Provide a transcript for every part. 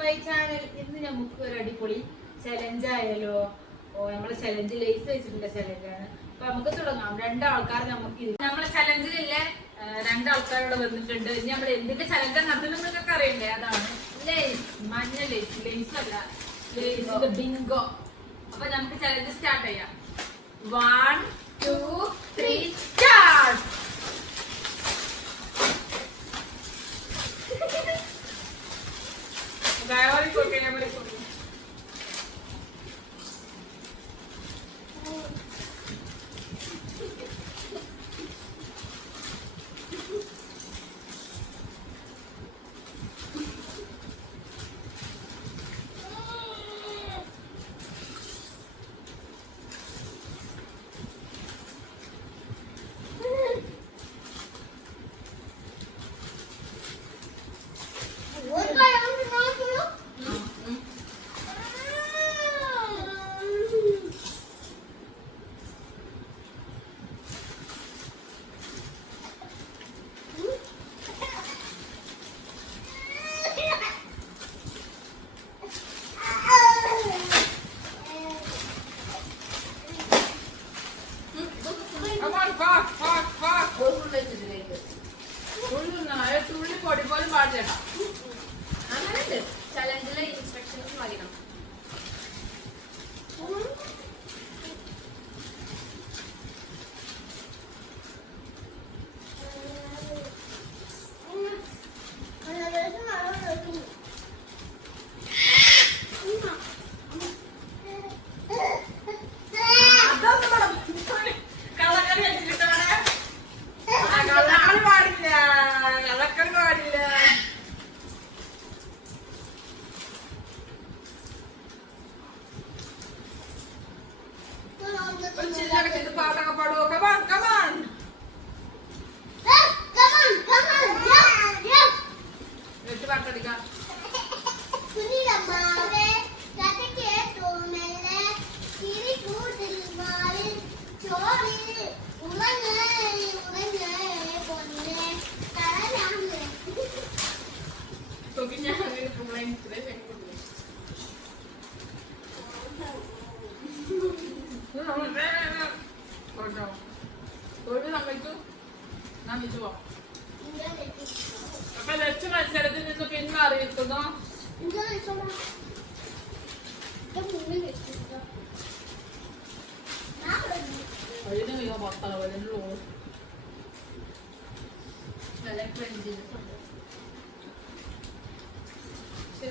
My channel. ഇന്ന് നമുക്ക് ഒരു അടിപൊളി ചലഞ്ച് ആയാലോ. നമ്മളെ ചലഞ്ച് ലേസ് വെച്ചിട്ടുള്ള ചലഞ്ചാണ്. അപ്പൊ നമുക്ക് തുടങ്ങാം. രണ്ടാൾക്കാർ നമുക്ക് നമ്മളെ ചലഞ്ചിലില്ലേ രണ്ടാൾക്കാരോട് വന്നിട്ടുണ്ട്. ഇനി നമ്മൾ എന്തിന്റെ ചലഞ്ച് നടത്തുന്നത് നിങ്ങൾക്ക് അറിയണ്ടേ? അതാണ് ലേസ്, മഞ്ഞ ലേസ്. ലേസ് അല്ല, ലേസിന്റെ ബിങ്കോ. അപ്പൊ നമുക്ക് ചലഞ്ച് സ്റ്റാർട്ട് ചെയ്യാം. 1 2 3 സ്റ്റാർട്ട്. തുള്ളി പൊടി പോലും പാടില്ല. അങ്ങനെയുണ്ട് ചലഞ്ചിലെ ഇൻസ്ട്രക്ഷൻസ് വായിക്കണം. അപ്പൊ നെക്സ്റ്റ് മത്സരത്തിൽ നിന്ന് പിന്മാറിയിരിക്കുന്നു.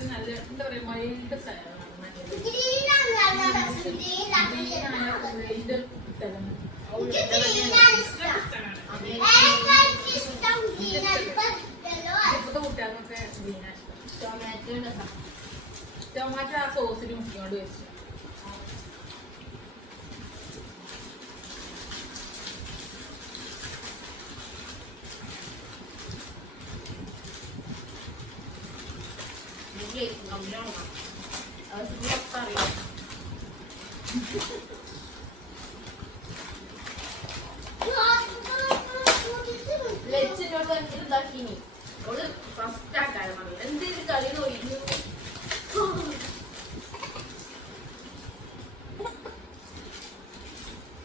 നല്ല എന്താ പറയാ മൈൽഡ് കുട്ടികൾക്കൊക്കെ ടൊമാറ്റോ ആ സോസിൽ മുക്കിക്കൊണ്ട് വെച്ചു. ലച്ചിനോട് ഇതാക്കിനി ഓള് ഫസ്റ്റ് ആക്കാരം എന്തൊരു കളി നോയിരുന്നു.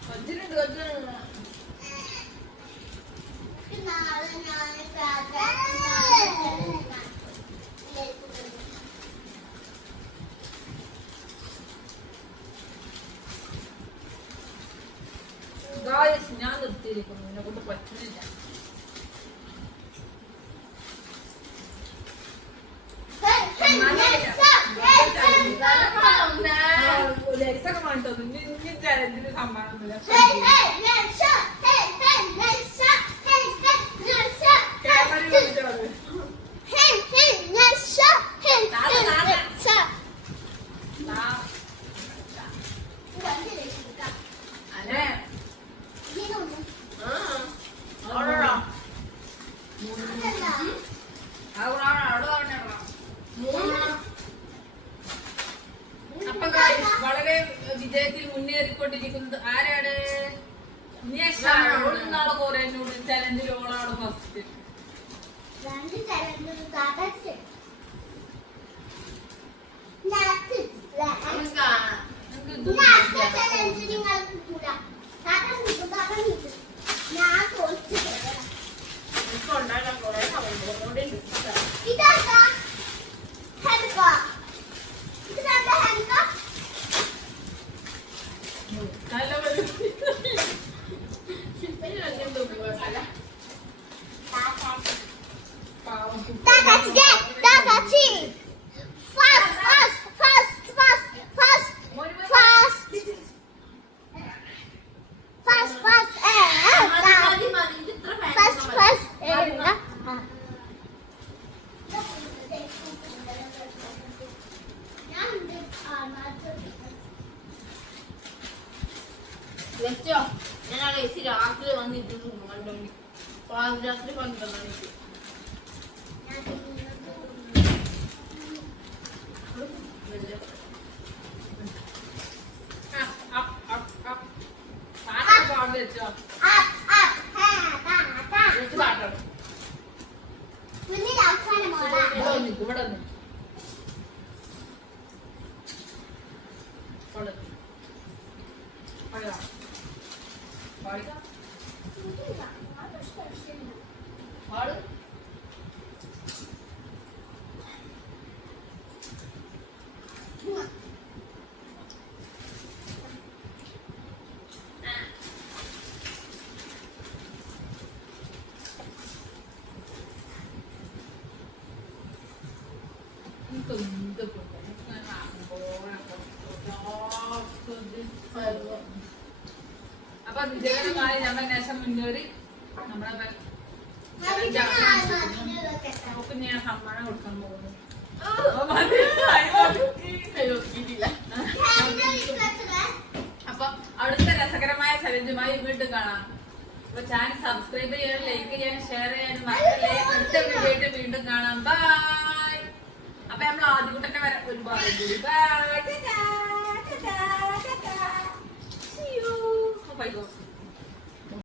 കൊച്ചിനുണ്ട് കൊച്ചിനുള്ള ഞാൻ നിർത്തിയിരിക്കുന്നു. എന്നെ കൊണ്ട് പറ്റുന്നില്ല. ലേസൊക്കെ വേണ്ടോ ഇനി ചലഞ്ചിന് സമ്മാനമൊന്നുമില്ല. അല്ലേ അപ്പൊ വളരെ വിജയത്തിൽ മുന്നേറിക്കൊണ്ടിരിക്കുന്നത് ആരാണ്? നാളെ കുറെ ചലഞ്ചിൽ ഓളാണ് ഫസ്റ്റ്. വെച്ചോ ഞാൻ ആ എസി രാത്രി വന്നിട്ട് കണ്ടോണ്ടി രാത്രി 12 മണിക്ക് വെച്ചോ ഇവിടെ അപ്പൊ വിജയകരമായി നമ്മുടെ നേശം മുന്നേറി നമ്മളെ നമുക്ക് ഞാൻ സമ്മാനം കൊടുക്കാൻ പോകുന്നു. അപ്പൊ അടുത്ത രസകരമായ ചലഞ്ചുമായി വീണ്ടും കാണാം. അപ്പൊ ചാനൽ സബ്സ്ക്രൈബ് ചെയ്യാനും ലൈക്ക് ചെയ്യാനും ഷെയർ ചെയ്യാനും മറക്കല്ലേ. അടുത്ത വീഡിയോ വീണ്ടും കാണാം. ബൈ. അപ്പൊ നമ്മൾ ആദ്യം കൂടെ തന്നെ വരാം. ഒരുപാട് കൂടി ബൈ.